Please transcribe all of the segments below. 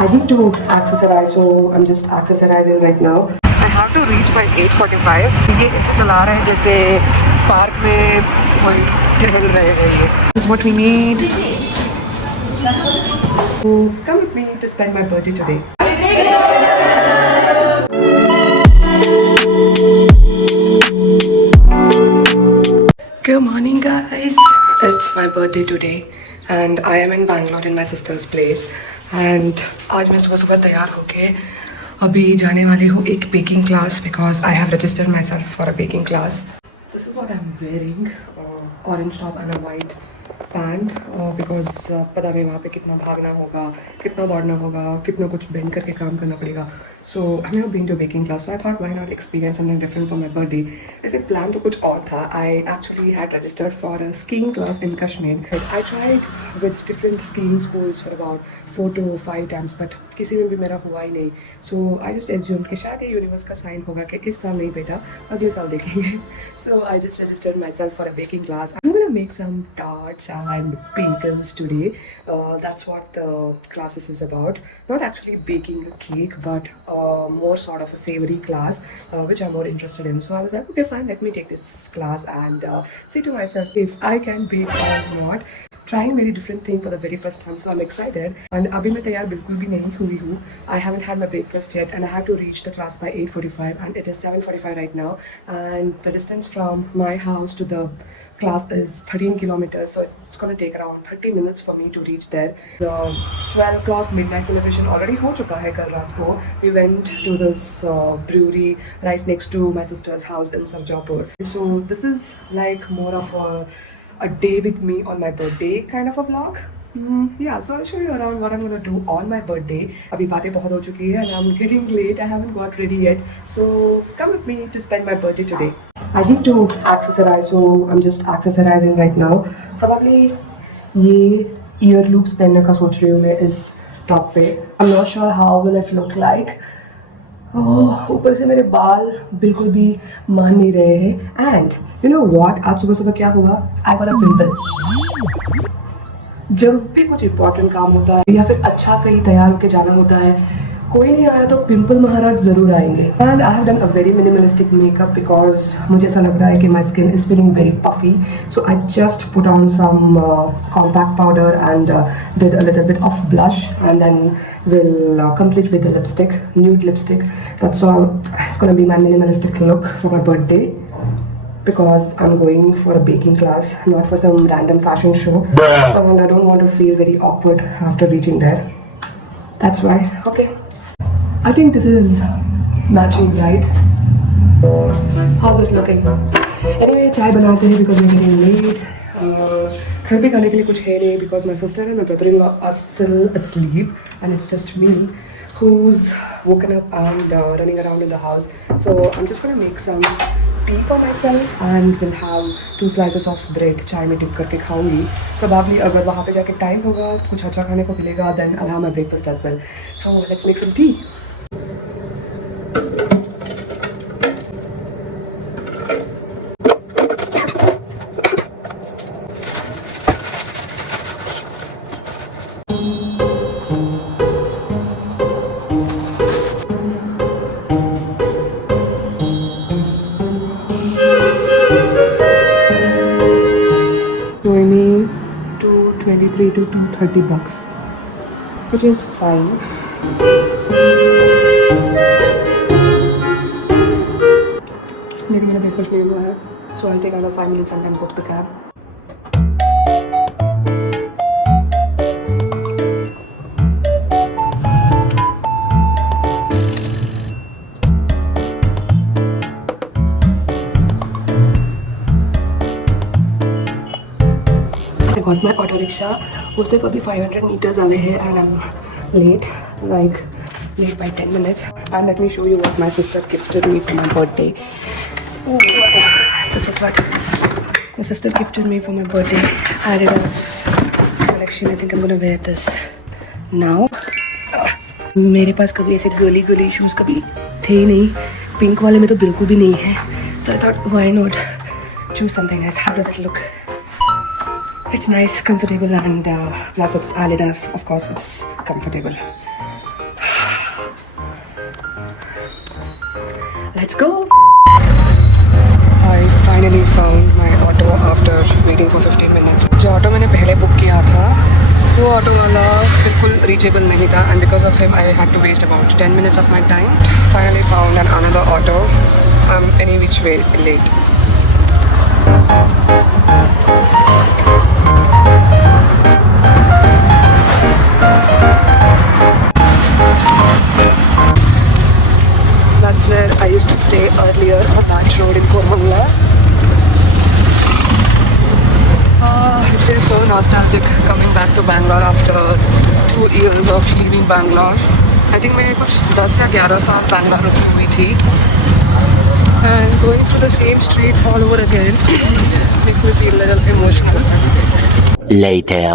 I need to accessorize, so I'm just accessorizing right now. I have to reach by 8:45. ये ऐसे चला रहा है जैसे पार्क में कोई टहल रहे हैं ये. This is what we need. So come with me to spend my birthday today. Good morning, guys. It's my birthday today, and I am in Bangalore in my sister's place. And आज मैं सुबह सुबह तैयार होके अभी जाने वाली हूँ एक baking class because I have registered myself for a baking class. This is what I'm wearing, orange top and a white pant because पता नहीं वहाँ पे कितना भागना होगा, कितना दौड़ना होगा, कितना कुछ बेंड करके काम करना पड़ेगा. So I have been to baking class, so I thought why not experience something different for my birthday. ऐसे प्लान तो कुछ और था. I actually had registered for a skiing class in Kashmir. I tried with different skiing schools for about 4 to 5 times, but किसी में भी मेरा हुआ ही नहीं. सो आई जस्ट एज्यूम कि शायद ये यूनिवर्स का साइन होगा कि इस साल नहीं बेटा, अगले साल देखेंगे. So I just registered myself for a baking class. I am gonna make some tarts and bagels today. That's what the classes is about. Not actually baking a cake, but more sort of a savory class, which I'm more interested in. So I was like, okay, fine, let me take this class and say to myself if I can bake or not. Trying very different thing for the very first time, so I'm excited. And अभी मैं तैयार बिल्कुल भी नहीं हुई हूँ. I haven't had my breakfast yet, and I have to reach the class by 8:45, and it is 7:45 right now. And the distance from my house to the class is 13 kilometers, so it's gonna take around 30 minutes for me to reach there. The 12 o'clock midnight celebration already हो चुका है कल रात को. We went to this brewery right next to my sister's house in Sarjapur. So this is like more of a day with me on my birthday kind of a vlog. Yeah, so I'll show you around what I'm gonna do on my birthday. अभी बातें बहुत हो चुकी है and I'm getting late. I haven't got ready yet. So come with me to spend my birthday today. I need to accessorize, so I'm just accessorizing right now. Probably ये ear loops पहनने का सोच रही हूँ मैं इस top पे. I'm not sure how will it look like. ऊपर से मेरे बाल बिल्कुल भी मान नहीं रहे हैं. एंड यू नो व्हाट, आज सुबह सुबह क्या हुआ, आई गॉट अ पिंपल. जब भी कुछ इंपॉर्टेंट काम होता है या फिर अच्छा कहीं तैयार होकर जाना होता है, कोई नहीं आया तो पिंपल महाराज जरूर आएंगे. And I have done a very minimalistic makeup because मुझे ऐसा लग रहा है कि my skin is feeling very puffy. So I just put on some compact powder and did a little bit of blush and then will complete with the lipstick, nude lipstick. That's all. It's gonna be my minimalistic look for my birthday because I'm going for a baking class, not for some random fashion show. And I don't want to feel very awkward after reaching there. That's why. Okay. I think this is matching right. How's it looking? Anyway, चाय बनाते हैं because we're getting late. घर पे खाने के लिए कुछ है नहीं because my sister and my brother-in-law are still asleep and it's just me who's woken up and running around in the house. So I'm just gonna make some tea for myself and will have 2 slices of bread चाय में dip करके खाऊंगी. Probably अगर वहाँ पे जाके time होगा कुछ अच्छा खाने को मिलेगा then I'll have my breakfast as well. So let's make some tea. Showing me $223 to $230, which is fine. लेकिन मेरा ब्रेकफास्ट नहीं हुआ है, so I'll take another 5 minutes and then book the cab. I got my auto rickshaw. वो सिर्फ अभी 500 meters away है and I'm late, like late by 10 minutes. And let me show you what my sister gifted me for my birthday. Oh, this is what my sister gifted me for my birthday. Adidas collection. I think I'm gonna wear this now. मेरे पास कभी ऐसे girly shoes कभी थे ही नहीं. Pink वाले में तो बिल्कुल भी नहीं है. So I thought, why not choose something else? How does it look? It's nice, comfortable, and plus it's Adidas. Of course, it's comfortable. Let's go. I finally found my auto after waiting for 15 minutes. जो auto मैंने पहले book किया था वो auto वाला बिल्कुल reachable नहीं था and because of him I had to waste about 10 minutes of my time. Finally found another auto. I'm any which way late. That's where I used to stay earlier on that road in Koramangala. It feels so nostalgic coming back to Bangalore after 2 years of leaving Bangalore. I think मैं कुछ 10 या 11 साल Bangalore में हुई थी. And going through the same streets all over again makes me feel a little emotional. Later.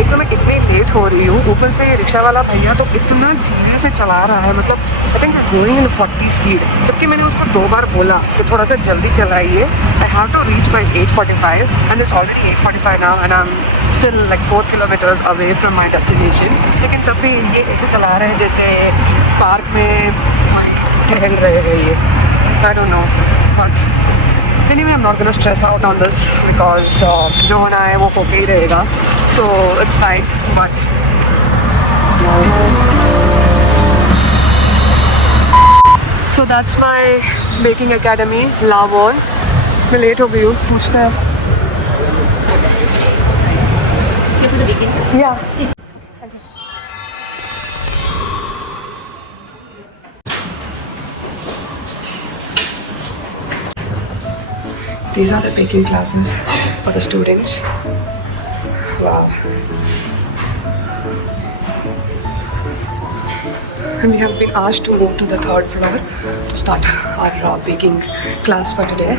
एक तो मैं इतनी लेट हो रही हूँ, ऊपर से रिक्शा वाला भैया तो इतना धीरे से चला रहा है, मतलब I think going in 40 speed, जबकि मैंने उसको 2 बार बोला कि थोड़ा सा जल्दी चलाइए. I have to reach by 8:45 and it's already 8:45 now and I am still like 4 kilometres away from my destination. लेकिन तब भी ये ऐसे चला रहे हैं जैसे पार्क में टहल रहे हैं ये. I don't know but anyway I'm not gonna stress out on this because जो होना है वो होके ही रहेगा, so it's fine. But so that's my baking academy Lavon. मैं लेट हो गई हूँ, पूछते हैं. Yeah. These are the baking classes for the students. Wow. And we have been asked to move to the 3rd floor to start our baking class for today.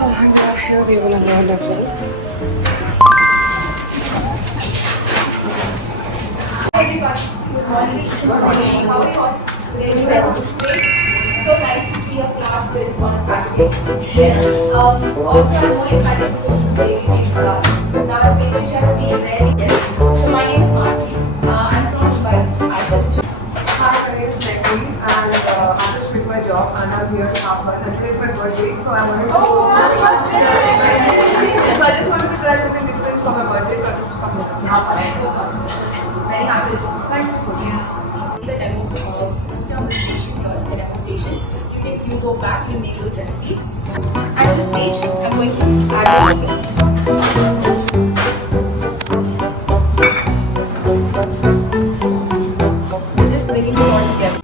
Oh, and here we're gonna learn as well. Good morning. How are you all? So nice to see a class with one family. Yes. Also, I'm more excited to go to the baking class. Now, as pastry chefs, we rarely get. So, my name is Marcy. I'm from Mumbai. I shall. Hi, my name is Becky and I just quit my job and I'm here to have fun. And today is my birthday, so I wanted to. So I just wanted to try something different for my birthday, so I just come here. Have fun. Very happy. Thank you. The demo once you're on the station, you're at the demo station, you go back, you make those recipes. At the stage, I'm going to add just bringing it all together.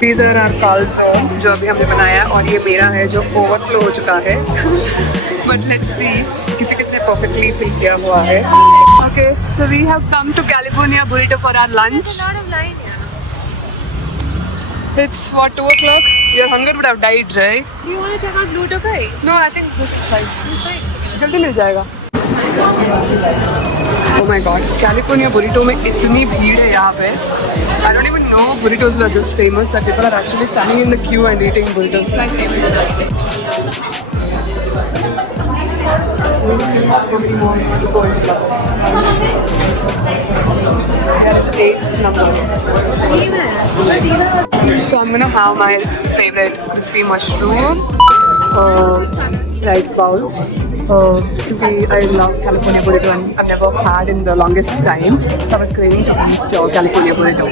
These are our calzones जो अभी हमने बनाया और ये मेरा है जो overflow हो चुका है. But let's see किसी किसने perfectly fill किया हुआ है. Okay, so we have come to California Burrito for our lunch. There's a lot of line here. It's what, 2 o'clock? Your hunger would have died, right? Do you want to check out Blue Tokai? No, I think this is fine. It's fine. जल्दी मिल जाएगा. Oh my god, California burrito में इतनी भीड़ है यहाँ पे. I don't even know burritos were this famous that people are actually standing in the queue and eating burritos. every more gold club. 8 number. So I'm gonna have my favorite crispy mushroom rice bowl. See, I love California burrito and I've never had in the longest time. So I was craving to eat California burrito.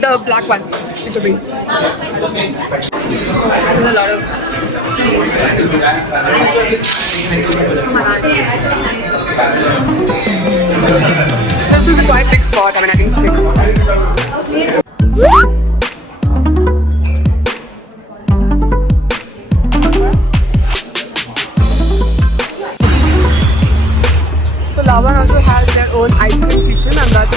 The black one. It will be. There's a lot of. This is a quite big spot. I mean, I can take. So Lavan also has their own ice cream kitchen and that's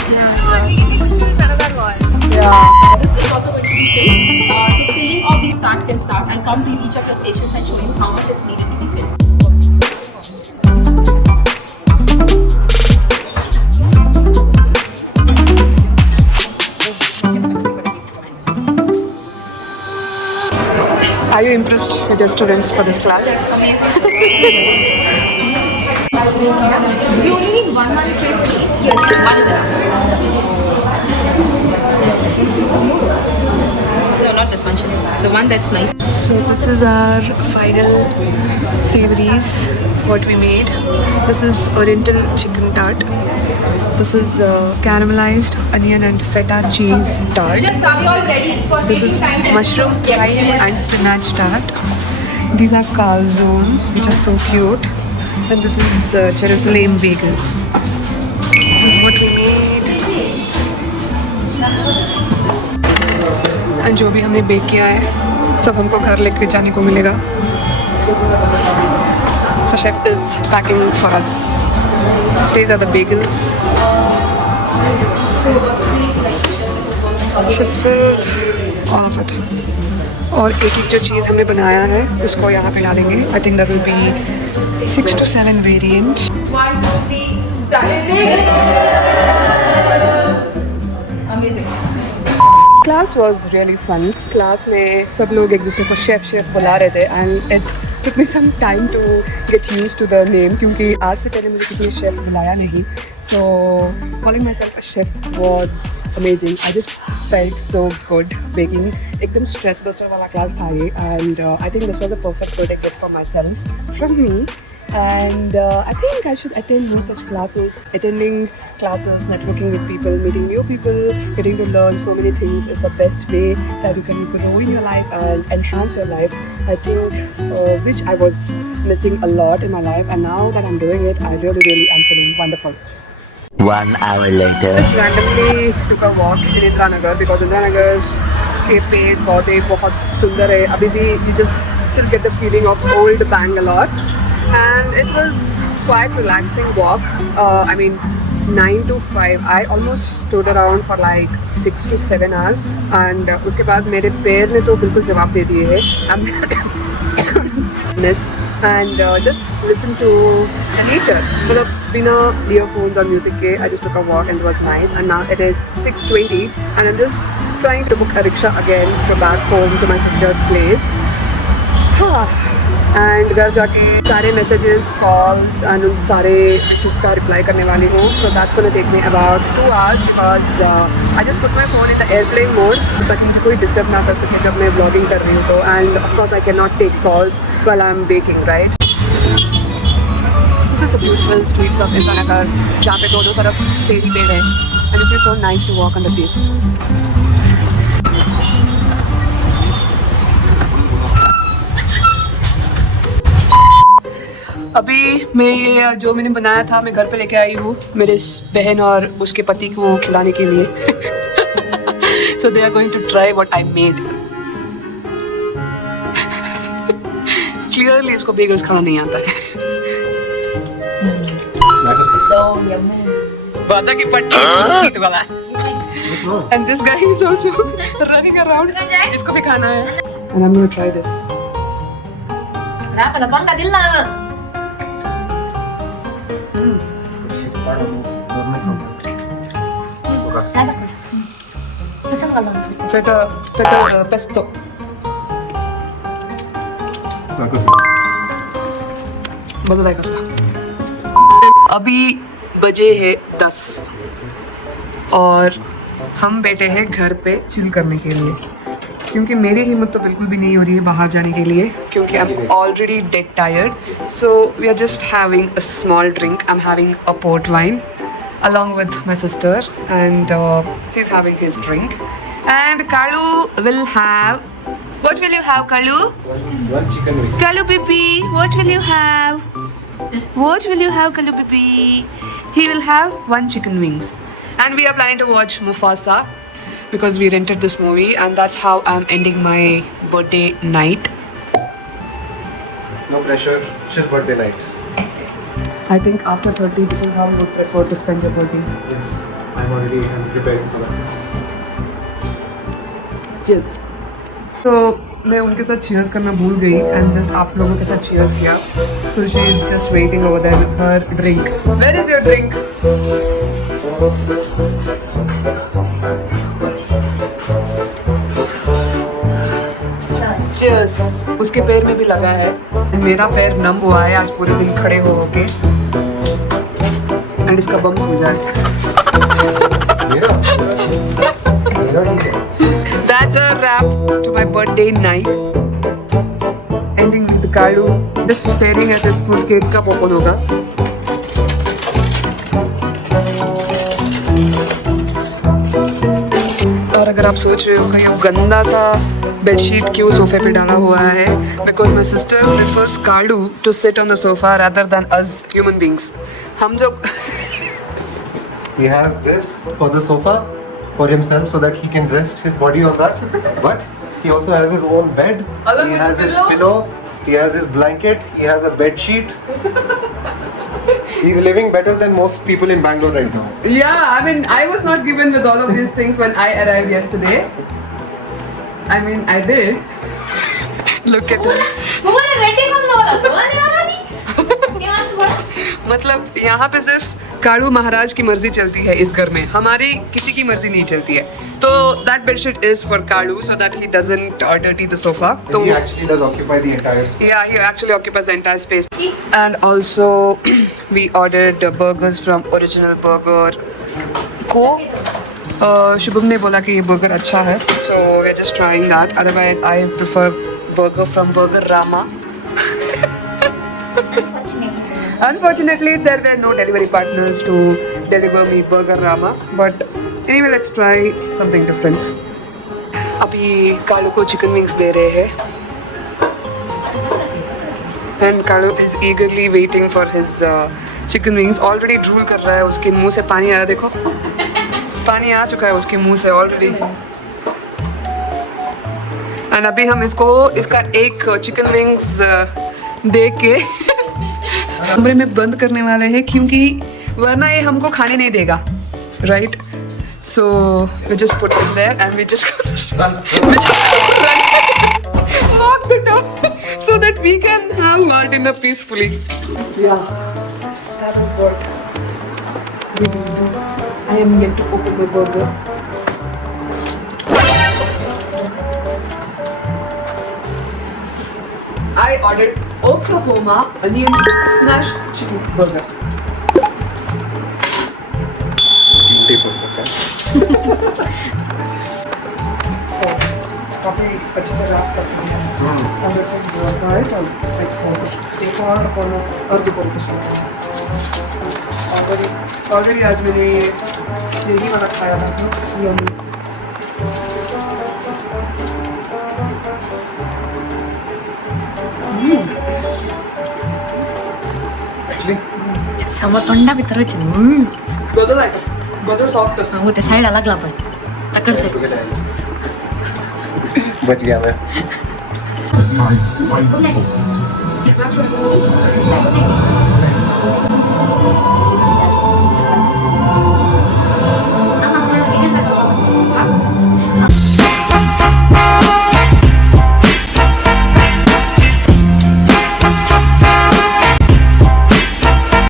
Another one. yeah. This is also going to be filled. So filling of these cards can start. I'll come to each of your stations and show you how much it's needed to be filled. Are you impressed with your students for this class? Amazing. You only need one tray for each. Yes, one is enough. No, not this one, Shani. The one that's nice. So this is our final savories, what we made. This is Oriental chicken tart. This is caramelized onion and feta cheese tart. Chefs, are we all ready for This is taking time? mushroom, thyme and spinach tart. These are calzones, which are so cute. And this is Jerusalem bagels. This is what we made. And जो भी हमने bake किया है सब हमको घर लेके जाने को मिलेगा. So chef is packing for us. These are the bagels. She's filled all of it. और एक एक जो चीज़ हमने बनाया है उसको यहाँ पे डालेंगे. I think there will be 6 to 7 variants. 1, 2, 3, amazing. Class was really fun. Class में सब लोग एक दूसरे को शेफ बुला रहे थे and it took me some time to get used to the name क्योंकि आज से पहले मुझे किसी ने शेफ बुलाया नहीं. So calling myself a chef was amazing. I just felt so good baking. एकदम stress buster वाला class था ये and I think this was a perfect birthday gift for myself from me. And I think I should attend more such classes. Attending classes, networking with people, meeting new people, getting to learn so many things is the best way that you can grow in your life and enhance your life. I think which I was missing a lot in my life, and now that I'm doing it, I really am feeling wonderful. 1 hour later. Just randomly took a walk in Indira Nagar because Indira Nagar के पेड़ पौधे बहुत सुंदर है. अभी भी you just still get the feeling of old Bangalore. And it was quite relaxing walk. I mean 9 to 5. I almost stood around for like 6 to 7 hours. And उसके बाद मेरे पैर ने तो बिल्कुल जवाब दे दिए हैं. And just listen to the nature. मतलब बिना earphones or music के I just took a walk and it was nice. And now it is 6:20 and I'm just trying to book a rickshaw again to back home to my sister's place. And घर जाके सारे messages calls and उन सारे wishes का reply करने वाली हूँ. So that's gonna take me about 2 hours because I just put my phone in the airplane mode ताकि मुझे कोई डिस्टर्ब ना कर सके जब मैं ब्लॉगिंग कर रही हूँ तो. And of course I can not take calls while I am baking right. This is the beautiful streets of Indira Nagar जहाँ पे दोनों तरफ पेड़ ही पेड़ है and it is so nice to walk under this. अभी मैं ये जो मैंने बनाया था मैं घर पे लेके आई हूँ मेरे बहन और उसके पति को खिलाने के लिए. So they are going to try what I made. Clearly इसको बेगल्स खाना नहीं आता है. वादा की पट्टी वाला. And this guy is also running around. इसको भी खाना है. And I am going to try this. Feta pesto. Bagus. बदलाएगा उसका। अभी बजे है 10 और हम बैठे हैं घर पे चिल करने के लिए, क्योंकि मेरी हिम्मत तो बिल्कुल भी नहीं हो रही है बाहर जाने के लिए, क्योंकि I am already dead tired. So we are just having a small drink. I am having a port wine along with my sister, and he's having his drink. And Kalu will have. What will you have, Kalu? One chicken wing. Kalu Pipi, what will you have? What will you have, Kalu Pipi? He will have 1 chicken wings. And we are planning to watch Mufasa because we rented this movie, and that's how I'm ending my birthday night. No pressure. Chill birthday night. I think after 30, this is how you would prefer to spend your birthdays. Yes. I'm preparing for that. Cheers. So मैं उनके साथ cheers करना भूल गई and just आप लोगों के साथ cheers किया. So she is just waiting over there with her drink. Where is your drink? Cheers. उसके पैर में भी लगा है. मेरा पैर नम हुआ है आज पूरे दिन खड़े हो के. And इसका बम सूझा है. मेरा ठीक है. That's a wrap to my birthday night. Ending with Kalu just staring at his food cake कब open होगा. और अगर आप सोच रहे हो कि ये गंदा सा बेडशीट क्यों सोफे पे डाला हुआ है, because my sister prefers Kalu to sit on the sofa rather than us human beings. हम जो He has this for the sofa for himself so that he can rest his body on that. But he also has his own bed. Along He with has the his pillow. pillow. He has his blanket. He has a bed sheet. He's living better than most people in Bangalore right now. Yeah, I mean, I was not given with all of these things when I arrived yesterday. I mean, I did. Look at it. तुम्हारे rating हम लोग तुम्हारे वाला नहीं क्या बोला मतलब यहाँ पे सिर्फ कालू महाराज की मर्जी चलती है इस घर में, हमारी किसी की मर्जी नहीं चलती है. तो that bedsheet is for Kalu so that he doesn't dirty the sofa. तो He actually does occupy the entire space. yeah, he actually occupies the entire space. And also we ordered burgers from Original Burger Co. Shubham ने बोला कि ये burger अच्छा है, so we're just trying that. Otherwise I prefer burger from Burger Rama. Unfortunately, there were no delivery partners to deliver me Burger Rama. But anyway, let's try something different. अभी कालू को chicken wings they रहे हैं. And Kalu is eagerly waiting for his chicken wings. Already drool कर रहा है, उसके मुंह से पानी आ रहा है, देखो. पानी आ चुका है उसके मुंह से already. And अभी हम इसका एक चिकन विंग्स दे के कमरे में बंद करने वाले हैं, क्योंकि वरना ये हमको खाने नहीं देगा, right? So we just put it there and we just lock the door so that we can have our dinner peacefully. Yeah, that is what we will do. I am yet to open my burger. I ordered Oklahoma onion smash chicken burger. Tape हो सकता है. काफी अच्छे से rap करते हैं. And this is right on like एक और भी पोजिशन. Already आज मैंने यही वाला खाया था. Looks yummy. sama तोंडा भितर వచ్చింది बदल सॉफ्ट वो ते साइड अलग पण तकड़ से बच गया मैं.